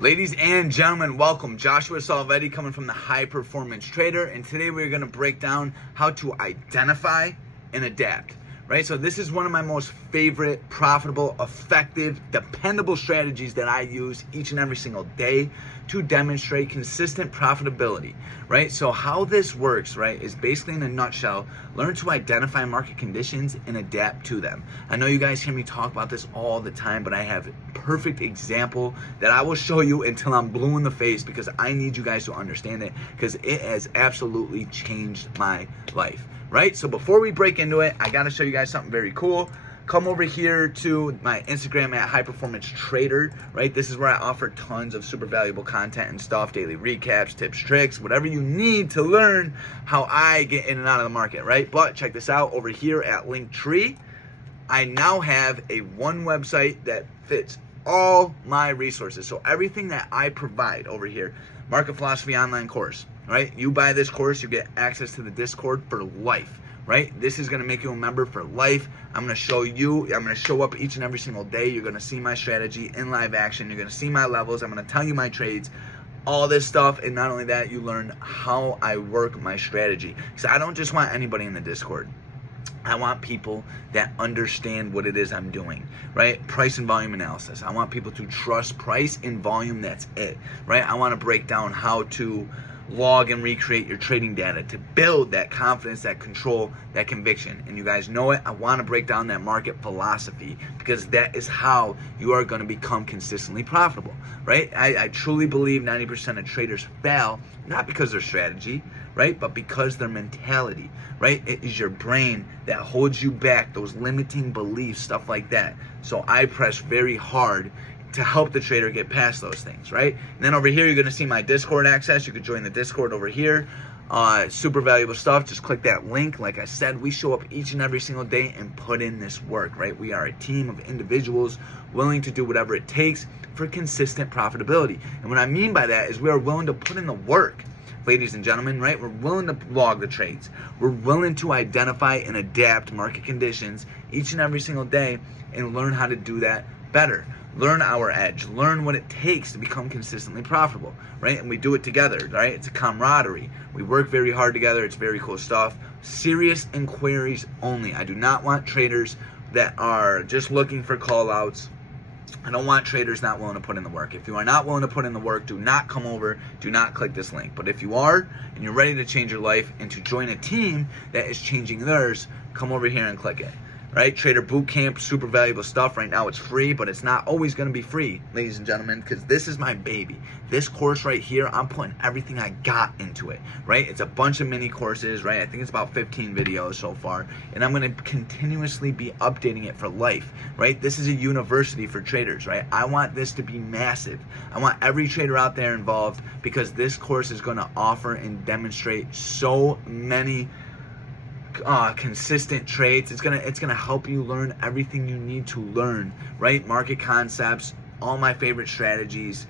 Ladies and gentlemen, welcome. Joshua Salvetti coming from the High Performance Trader, and today we're going to break down how to identify and adapt. Right? So this is one of my most favorite, profitable, effective, dependable strategies that I use each and every single day to demonstrate consistent profitability. Right? So how this works, right, is basically in a nutshell, learn to identify market conditions and adapt to them. I know you guys hear me talk about this all the time, but I have a perfect example that I will show you until I'm blue in the face, because I need you guys to understand it, because it has absolutely changed my life. Right? So before we break into it, I got to show you guys something very cool. Come over here to my Instagram at High Performance Trader, right? This is where I offer tons of super valuable content and stuff, daily recaps, tips, tricks, whatever you need to learn how I get in and out of the market, right? But check this out over here at Linktree. I now have a one website that fits all my resources. So everything that I provide over here, Market Philosophy online course, right? You buy this course, you get access to the Discord for life, right? This is going to make you a member for life. I'm going to show up each and every single day. You're going to see my strategy in live action. You're going to see my levels. I'm going to tell you my trades, all this stuff. And not only that, you learn how I work my strategy. So I don't just want anybody in the Discord. I want people that understand what it is I'm doing, right? Price and volume analysis. I want people to trust price and volume. That's it, right? I want to break down how to log and recreate your trading data to build that confidence, that control, that conviction. And you guys know it. I want to break down that market philosophy, because that is how you are going to become consistently profitable, right? I truly believe 90% of traders fail, not because their strategy, right, but because their mentality, right? It is your brain that holds you back, those limiting beliefs, stuff like that. So I press very hard to help the trader get past those things, right? And then over here, you're gonna see my Discord access. You could join the Discord over here. Super valuable stuff. Just click that link. Like I said, we show up each and every single day and put in this work, right? We are a team of individuals willing to do whatever it takes for consistent profitability. And what I mean by that is we are willing to put in the work, ladies and gentlemen, right? We're willing to log the trades. We're willing to identify and adapt market conditions each and every single day and learn how to do that better. Learn our edge. Learn what it takes to become consistently profitable, right? And we do it together, right? It's a camaraderie. We work very hard together. It's very cool stuff. Serious inquiries only. I do not want traders that are just looking for call outs. I don't want traders not willing to put in the work. If you are not willing to put in the work, do not come over, do not click this link. But if you are, and you're ready to change your life and to join a team that is changing theirs, come over here and click it. Right? Trader Bootcamp, super valuable stuff. Right now it's free, but it's not always going to be free, ladies and gentlemen, because this is my baby. This course right here, I'm putting everything I got into it, right? It's a bunch of mini courses, right? I think it's about 15 videos so far, and I'm going to continuously be updating it for life, right? This is a university for traders, right? I want this to be massive. I want every trader out there involved, because this course is going to offer and demonstrate so many consistent trades. It's gonna help you learn everything you need to learn, right? Market concepts, all my favorite strategies,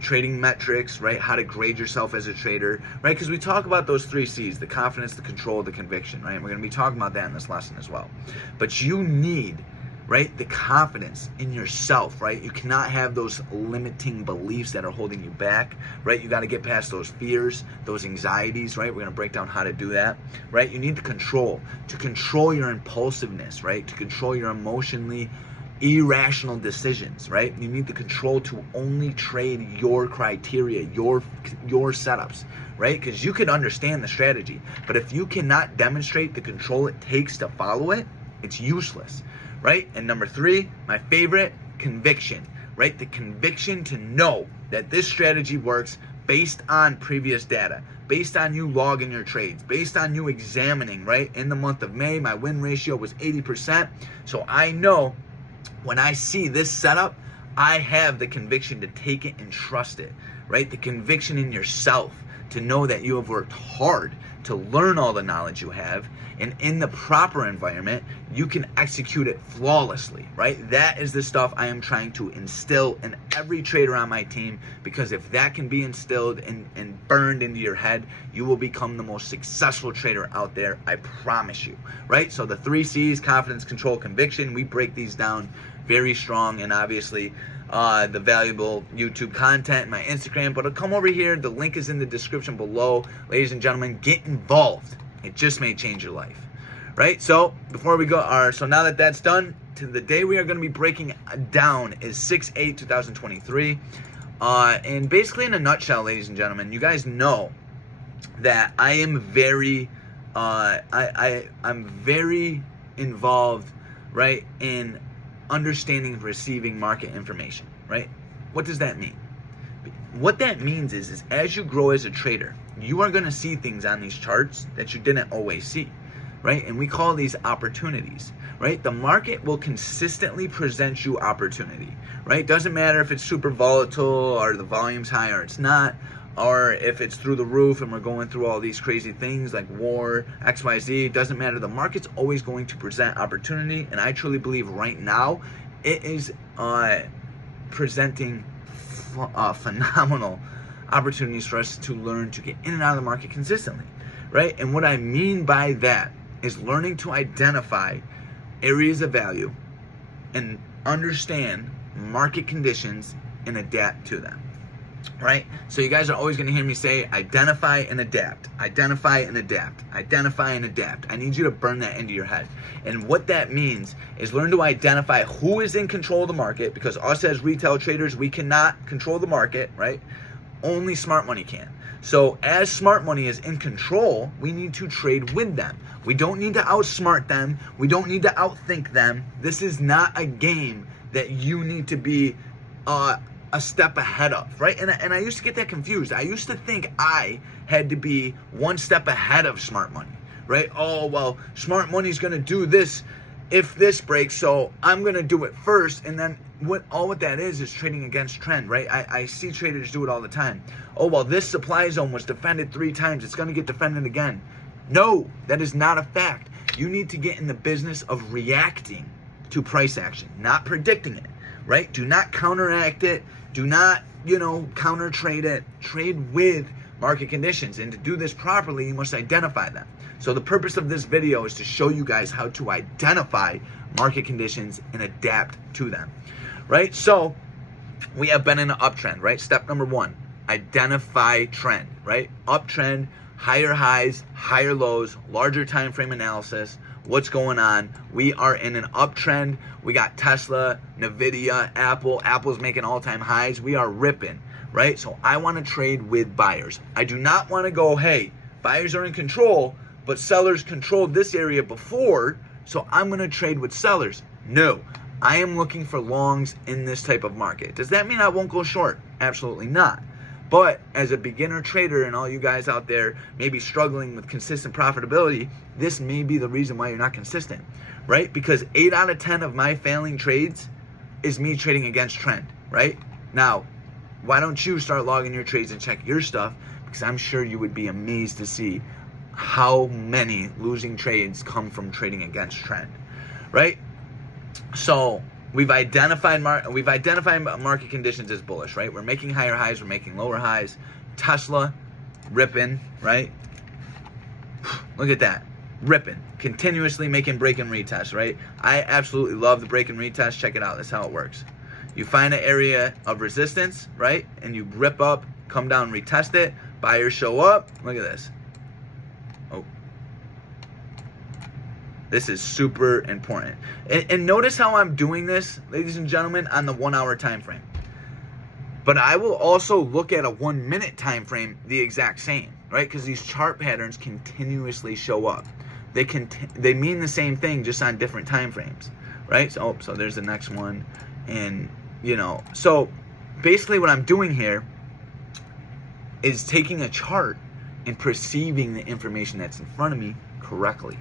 trading metrics, right? How to grade yourself as a trader, right? Because we talk about those 3 C's: the confidence, the control, the conviction, right? We're gonna be talking about that in this lesson as well. But you need, right, the confidence in yourself, right? You cannot have those limiting beliefs that are holding you back, right? You got to get past those fears, those anxieties, right? We're going to break down how to do that, right? You need the control to control your impulsiveness, right? To control your emotionally irrational decisions, right? You need the control to only trade your criteria, your setups, right? Because you can understand the strategy, but if you cannot demonstrate the control it takes to follow it, it's useless. Right? And number 3, my favorite, conviction, right? The conviction to know that this strategy works based on previous data, based on you logging your trades, based on you examining, right? In the month of May, my win ratio was 80%. So I know when I see this setup, I have the conviction to take it and trust it, right? The conviction in yourself to know that you have worked hard to learn all the knowledge you have, and in the proper environment, you can execute it flawlessly, right? That is the stuff I am trying to instill in every trader on my team, because if that can be instilled and burned into your head, you will become the most successful trader out there, I promise you, right? So the 3 C's, confidence, control, conviction, we break these down very strong, and obviously the valuable YouTube content, my Instagram. But come over here. The link is in the description below. Ladies and gentlemen, get involved. It just may change your life, right? So before we go, so now that that's done, to the day we are going to be breaking down is 6/8/2023. And basically, in a nutshell, ladies and gentlemen, you guys know that I am very, I'm very involved, right, in understanding and receiving market information, right? What does that mean? What that means is as you grow as a trader, you are going to see things on these charts that you didn't always see, right? And we call these opportunities, right? The market will consistently present you opportunity, right? Doesn't matter if it's super volatile or the volume's high or it's not, or if it's through the roof and we're going through all these crazy things like war, XYZ, doesn't matter. The market's always going to present opportunity, and I truly believe right now it is presenting phenomenal opportunities for us to learn to get in and out of the market consistently, right? And what I mean by that is learning to identify areas of value and understand market conditions and adapt to them, right? So you guys are always going to hear me say identify and adapt, identify and adapt, identify and adapt. I need you to burn that into your head. And what that means is learn to identify who is in control of the market, because us as retail traders, we cannot control the market, right? Only smart money can. So as smart money is in control, we need to trade with them. We don't need to outsmart them. We don't need to outthink them. This is not a game that you need to be a step ahead of, right? And I used to get that confused. I used to think I had to be one step ahead of smart money, right? Oh, well, smart money's going to do this if this breaks, so I'm going to do it first. And then what that is trading against trend, right? I see traders do it all the time. Oh, well, this supply zone was defended 3 times. It's going to get defended again. No, that is not a fact. You need to get in the business of reacting to price action, not predicting it, right? Do not counteract it. Do not, counter trade it. Trade with market conditions. And to do this properly, you must identify them. So the purpose of this video is to show you guys how to identify market conditions and adapt to them, right? So we have been in an uptrend, right? Step number 1, identify trend, right? Uptrend, higher highs, higher lows, larger time frame analysis. What's going on? We are in an uptrend. We got Tesla, Nvidia, Apple. Apple's making all-time highs. We are ripping, right? So I want to trade with buyers. I do not want to go, hey, buyers are in control, but sellers controlled this area before, so I'm going to trade with sellers. No, I am looking for longs in this type of market. Does that mean I won't go short? Absolutely not. But as a beginner trader, and all you guys out there may be struggling with consistent profitability, this may be the reason why you're not consistent, right? Because 8 out of 10 of my failing trades is me trading against trend, right? Now, why don't you start logging your trades and check your stuff? Because I'm sure you would be amazed to see how many losing trades come from trading against trend, right? So we've identified market conditions as bullish, right? We're making higher highs, we're making lower highs. Tesla, ripping, right? Look at that, ripping, continuously making break and retest, right? I absolutely love the break and retest. Check it out. That's how it works. You find an area of resistance, right? And you rip up, come down, retest it. Buyers show up. Look at this. Oh. This is super important. And notice how I'm doing this, ladies and gentlemen, on the 1 hour time frame. But I will also look at a 1 minute time frame the exact same, right? Because these chart patterns continuously show up. They mean the same thing, just on different time frames, right? So there's the next one. And, so basically what I'm doing here is taking a chart and perceiving the information that's in front of me correctly,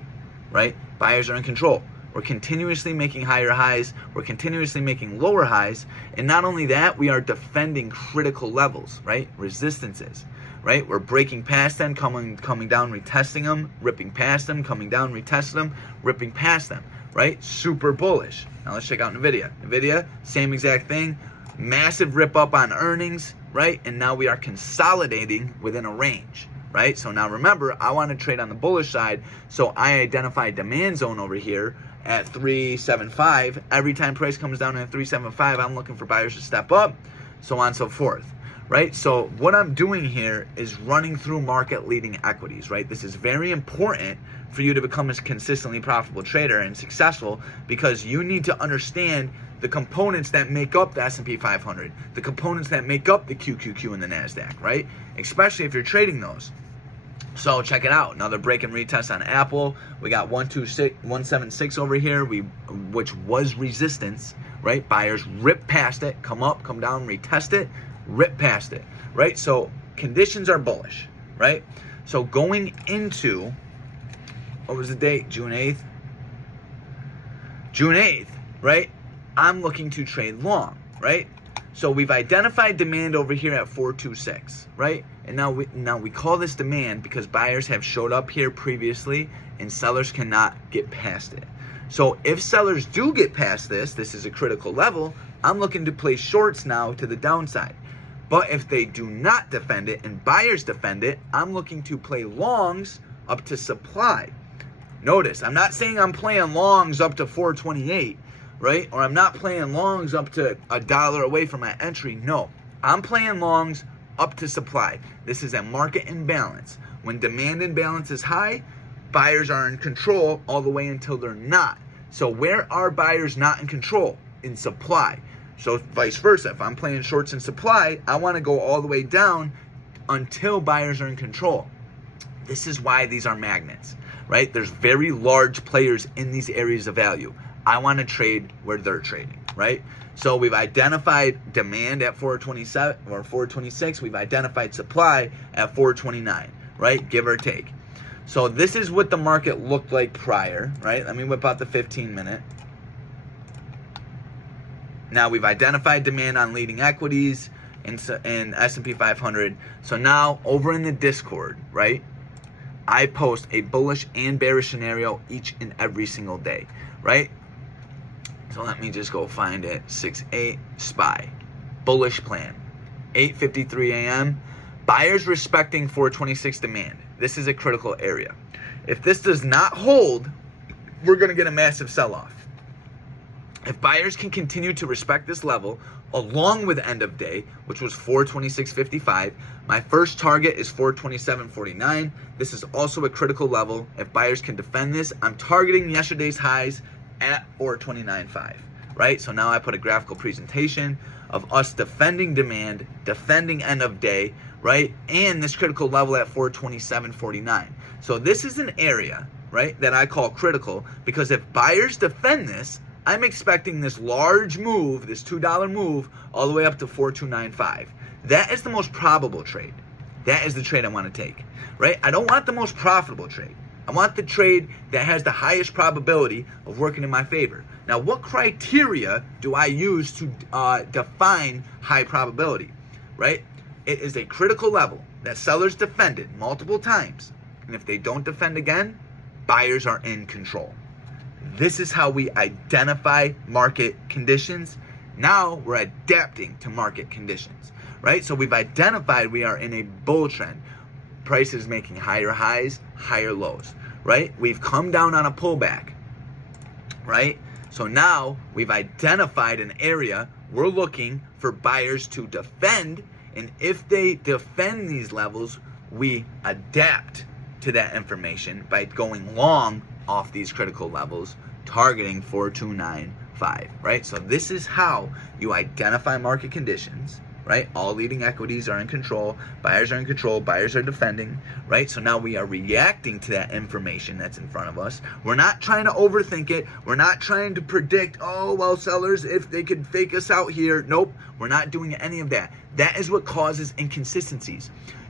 right? Buyers are in control. We're continuously making higher highs. We're continuously making lower highs. And not only that, we are defending critical levels, right? Resistances, right? We're breaking past them, coming down, retesting them, ripping past them, coming down, retesting them, ripping past them, right? Super bullish. Now let's check out Nvidia. Nvidia, same exact thing. Massive rip up on earnings, right? And now we are consolidating within a range, right? So now remember, I want to trade on the bullish side, so I identify demand zone over here at 375. Every time price comes down at 375, I'm looking for buyers to step up, so on and so forth, right? So what I'm doing here is running through market leading equities, right? This is very important for you to become a consistently profitable trader and successful, because you need to understand the components that make up the S&P 500, the components that make up the QQQ and the NASDAQ, right? Especially if you're trading those. So check it out. Another break and retest on Apple. We got 176 over here, which was resistance, right? Buyers rip past it, come up, come down, retest it, rip past it, right? So conditions are bullish, right? So going into, what was the date? June 8th? June 8th, right? I'm looking to trade long, right? So we've identified demand over here at 426, right? And now we call this demand because buyers have showed up here previously and sellers cannot get past it. So if sellers do get past this is a critical level, I'm looking to place shorts now to the downside. But if they do not defend it and buyers defend it, I'm looking to play longs up to supply. Notice, I'm not saying I'm playing longs up to 428, right? Or I'm not playing longs up to $1 away from my entry. No, I'm playing longs up to supply. This is a market imbalance. When demand imbalance is high, buyers are in control all the way until they're not. So where are buyers not in control? In supply. So vice versa. If I'm playing shorts in supply, I want to go all the way down until buyers are in control. This is why these are magnets, right? There's very large players in these areas of value. I want to trade where they're trading, right? So we've identified demand at 427 or 426. We've identified supply at 429, right? Give or take. So this is what the market looked like prior, right? Let me whip out the 15-minute. Now we've identified demand on leading equities and S&P 500. So now over in the Discord, right? I post a bullish and bearish scenario each and every single day, right? So let me just go find it. 6-8 SPY. Bullish plan. 8:53 a.m. Buyers respecting 426 demand. This is a critical area. If this does not hold, we're going to get a massive sell-off. If buyers can continue to respect this level, along with end of day, which was 426.55, my first target is 427.49. This is also a critical level. If buyers can defend this, I'm targeting yesterday's highs at 429.5, right? So now I put a graphical presentation of us defending demand, defending end of day, right? And this critical level at 427.49. So this is an area, right, that I call critical, because if buyers defend this, I'm expecting this large move, this $2 move, all the way up to 429.5. That is the most probable trade. That is the trade I want to take, right? I don't want the most profitable trade. I want the trade that has the highest probability of working in my favor. Now, what criteria do I use to define high probability, right? It is a critical level that sellers defended multiple times. And if they don't defend again, buyers are in control. This is how we identify market conditions. Now we're adapting to market conditions, right? So we've identified we are in a bull trend. Price is making higher highs, higher lows, right? We've come down on a pullback, right? So now we've identified an area. We're looking for buyers to defend. And if they defend these levels, we adapt to that information by going long off these critical levels, targeting 429.5, right? So this is how you identify market conditions, right? All leading equities are in control, buyers are in control, buyers are defending, right? So now we are reacting to that information that's in front of us. We're not trying to overthink it. We're not trying to predict, oh, well, sellers, if they could fake us out here. Nope, we're not doing any of that. That is what causes inconsistencies.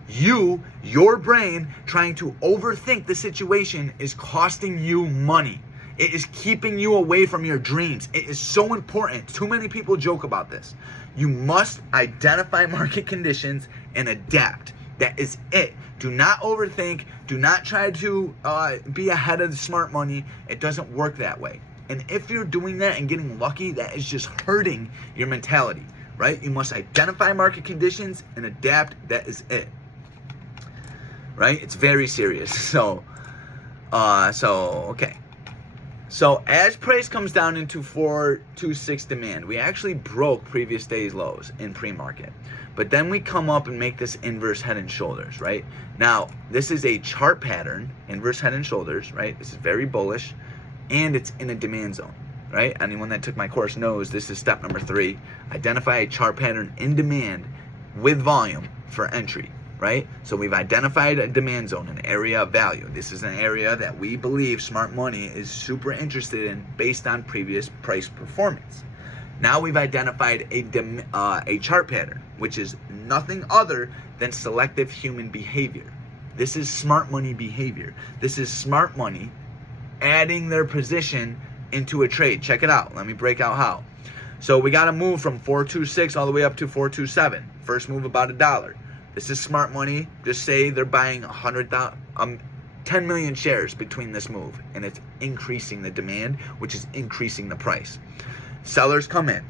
Your brain trying to overthink the situation is costing you money. It is keeping you away from your dreams. It is so important. Too many people joke about this. You must identify market conditions and adapt. That is it. Do not overthink. Do not try to be ahead of the smart money. It doesn't work that way. And if you're doing that and getting lucky, that is just hurting your mentality, right? You must identify market conditions and adapt. That is it, right? It's very serious. Okay. So as price comes down into 426 demand, we actually broke previous day's lows in pre-market. But then we come up and make this inverse head and shoulders, right? Now, this is a chart pattern, inverse head and shoulders, right? This is very bullish, and it's in a demand zone, right? Anyone that took my course knows this is step number 3. Identify a chart pattern in demand with volume for entry, right? So we've identified a demand zone, an area of value. This is an area that we believe smart money is super interested in based on previous price performance. Now we've identified a chart pattern, which is nothing other than selective human behavior. This is smart money behavior. This is smart money adding their position into a trade. Check it out. Let me break out how. So we got to move from 426 all the way up to 427. First move about $1. This is smart money. Just say they're buying 10 million shares between this move, and it's increasing the demand, which is increasing the price. Sellers come in,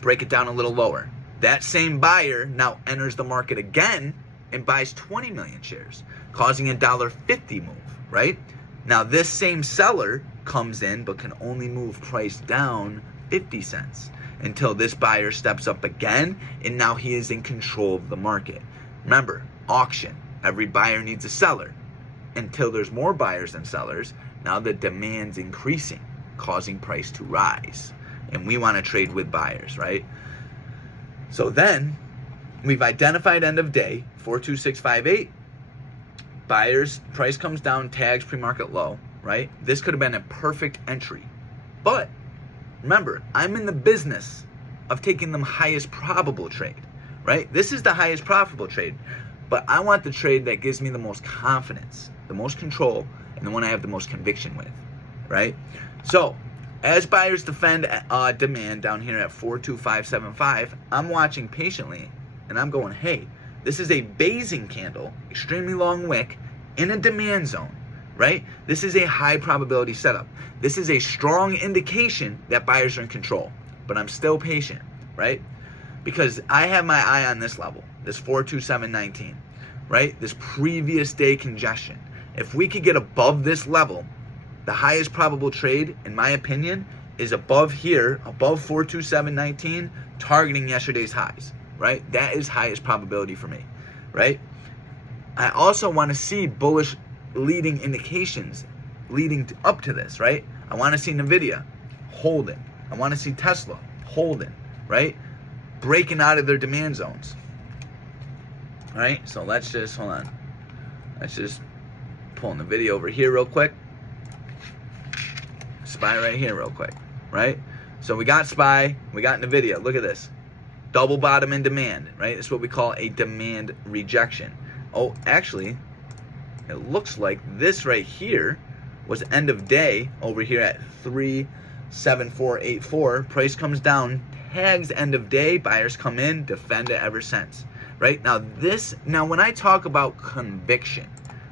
break it down a little lower. That same buyer now enters the market again and buys 20 million shares, causing a $1.50 move, right? Now this same seller comes in but can only move price down 50 cents until this buyer steps up again, and now he is in control of the market. Remember, auction, every buyer needs a seller. Until there's more buyers than sellers, now the demand's increasing, causing price to rise. And we want to trade with buyers, right? So then we've identified end of day, 42658. Buyers, price comes down, tags pre-market low, right? This could have been a perfect entry. But remember, I'm in the business of taking the highest probable trade, right? This is the highest profitable trade, but I want the trade that gives me the most confidence, the most control, and the one I have the most conviction with, right? So as buyers defend demand down here at 42575, I'm watching patiently, and I'm going, hey, this is a Bayesian candle, extremely long wick, in a demand zone, right? This is a high probability setup. This is a strong indication that buyers are in control, but I'm still patient, right? Because I have my eye on this level, this 42719, right? This previous day congestion. If we could get above this level, the highest probable trade, in my opinion, is above here, above 42719, targeting yesterday's highs, right? That is highest probability for me, right? I also want to see bullish leading indications leading up to this, right? I want to see NVIDIA holding. I want to see Tesla holding, right? Breaking out of their demand zones. All right, so let's just, hold on. Let's just pull in the video over here real quick. SPY right here real quick, right? So we got SPY, we got NVIDIA. Look at this. Double bottom in demand, right? It's what we call a demand rejection. Oh, actually, it looks like this right here was end of day over here at 37484. Price comes down, tags end of day, buyers come in, defend it ever since, right? Now when I talk about conviction,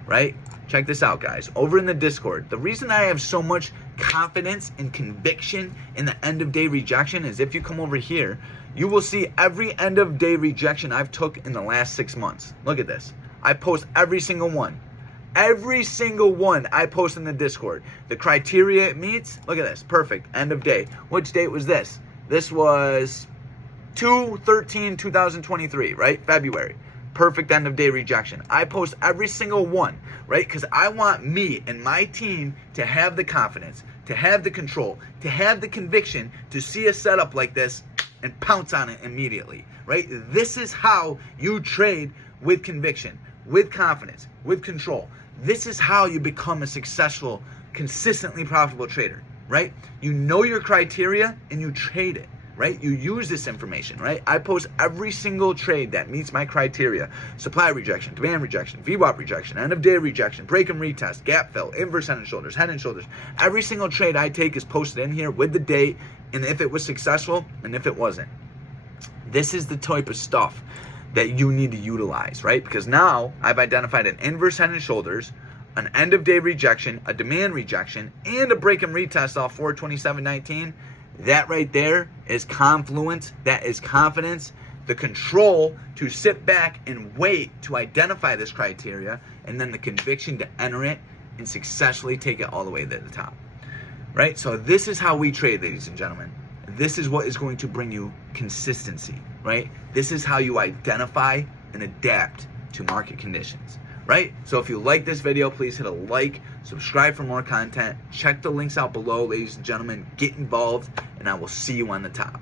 right? Check this out, guys. Over in the Discord, the reason I have so much confidence and conviction in the end of day rejection is if you come over here, you will see every end of day rejection I've took in the last 6 months. Look at this. I post every single one. Every single one I post in the Discord. The criteria it meets, look at this. Perfect. End of day. Which date was this? This was 2/13/2023, right? February. Perfect end of day rejection. I post every single one, right? Because I want me and my team to have the confidence, to have the control, to have the conviction to see a setup like this and pounce on it immediately, right? This is how you trade with conviction, with confidence, with control. This is how you become a successful, consistently profitable trader, right? You know your criteria and you trade it, right? You use this information, right? I post every single trade that meets my criteria. Supply rejection, demand rejection, VWAP rejection, end of day rejection, break and retest, gap fill, inverse head and shoulders, head and shoulders. Every single trade I take is posted in here with the date and if it was successful and if it wasn't. This is the type of stuff that you need to utilize, right? Because now I've identified an inverse head and shoulders, an end of day rejection, a demand rejection, and a break and retest off 427.19. That right there is confluence, that is confidence, the control to sit back and wait to identify this criteria, and then the conviction to enter it and successfully take it all the way to the top. right? So this is how we trade, ladies and gentlemen. This is what is going to bring you consistency, right? This is how you identify and adapt to market conditions, right? So if you like this video, please hit a like, subscribe for more content, check the links out below, ladies and gentlemen, get involved, and I will see you on the top.